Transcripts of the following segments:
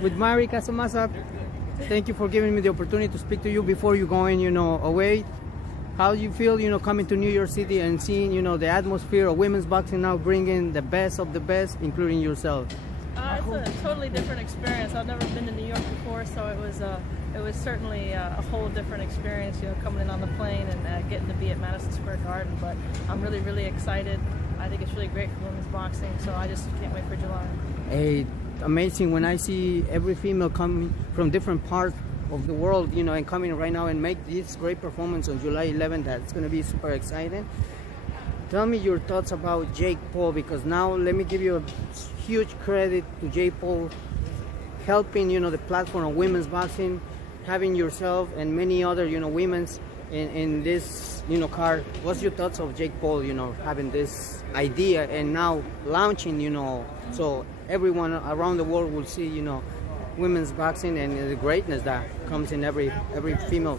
with MaryCasaMassa. Thank you for giving me the opportunity to speak to you before you going, away. How do you feel, coming to New York City and seeing, the atmosphere of women's boxing now bringing the best of the best, including yourself? It's a totally different experience. I've never been to New York before, so it was certainly a whole different experience, coming in on the plane and getting to be at Madison Square Garden. But I'm really, really excited. I think it's really great for women's boxing, so I just can't wait for July. Hey, amazing when I see every female coming from different parts of the world, and coming right now and make this great performance on July 11th. That's going to be super exciting. Tell me your thoughts about Jake Paul, because now let me give you a huge credit to Jake Paul helping, the platform of women's boxing, having yourself and many other, women's in this, card. What's your thoughts of Jake Paul, having this idea and now launching, so everyone around the world will see, women's boxing and the greatness that comes in every female.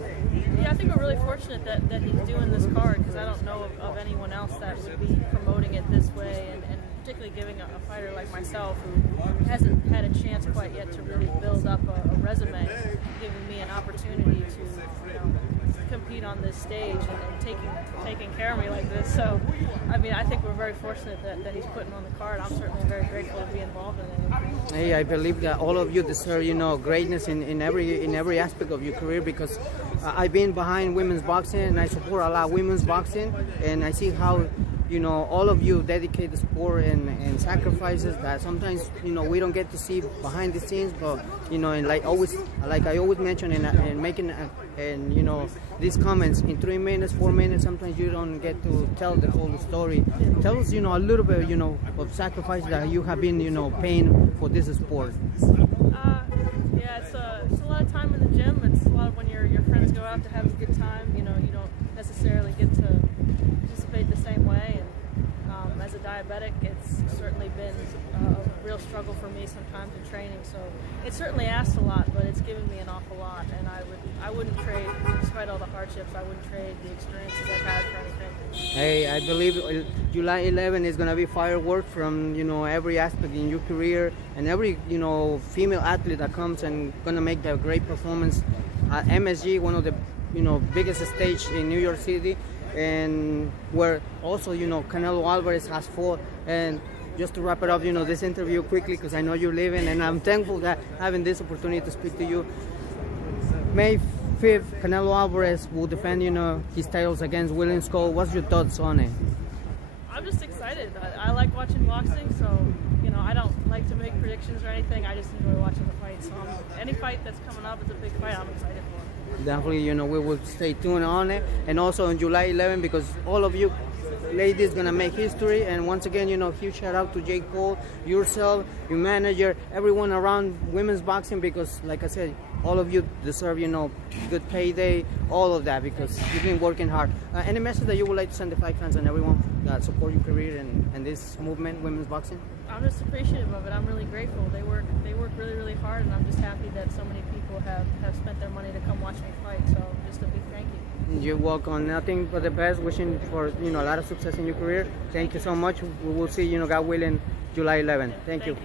Yeah, I think we're really fortunate that he's doing this card, because I don't know of anyone else that would be promoting it this way, and particularly giving a fighter like myself who hasn't had a chance quite yet to really build up a resume, giving me an opportunity to compete on this stage and taking care of me like this. So, I mean, I think we're very fortunate that he's putting on the card. I'm certainly very grateful to be involved in it. Hey, I believe that all of you deserve, greatness in every aspect of your career, because I've been behind women's boxing and I support a lot of women's boxing, and I see how all of you dedicate the sport and sacrifices that sometimes we don't get to see behind the scenes. But and like I always mention and making these comments in 3 minutes, 4 minutes, sometimes you don't get to tell the whole story. Tell us a little bit of sacrifice that you have been paying for this sport. Yeah, it's a lot of time in the gym. It's a lot of when your friends go out to have a good time. You don't necessarily get to participate the same way. And as a diabetic, it's certainly been a real struggle for me sometimes in training. So it certainly asked a lot, but it's given me an awful lot. And I wouldn't trade, despite all the hardships, I wouldn't trade the experiences I've had for anything. Hey, I believe July 11 is gonna be fireworks from every aspect in your career, and every female athlete that comes and gonna make that great performance at MSG, one of the biggest stage in New York City, and where also Canelo Alvarez has fought. And just to wrap it up, this interview quickly, because I know you're leaving, and I'm thankful that having this opportunity to speak to you. May 5th, Canelo Alvarez will defend his titles against Scull. What's your thoughts on it? I'm just excited. I like watching boxing, so I don't like to make predictions or anything. I just enjoy watching the fight. So any fight that's coming up is a big fight I'm excited for. Definitely, we will stay tuned on it, and also on July 11, because all of you ladies gonna make history. And once again, huge shout out to Jake Paul, yourself, your manager, everyone around women's boxing, because like I said, all of you deserve good payday, all of that, because you've been working hard. Any message that you would like to send the fight fans and everyone that support your career and this movement, women's boxing? I'm just appreciative of it. I'm really grateful. They work really, really hard, and I'm just happy that so many people have spent their money to come watch me fight. So just a big thank you. You work on nothing but the best. Wishing for a lot of success in your career. Thank you so much. We will see God willing July 11th. Thank you.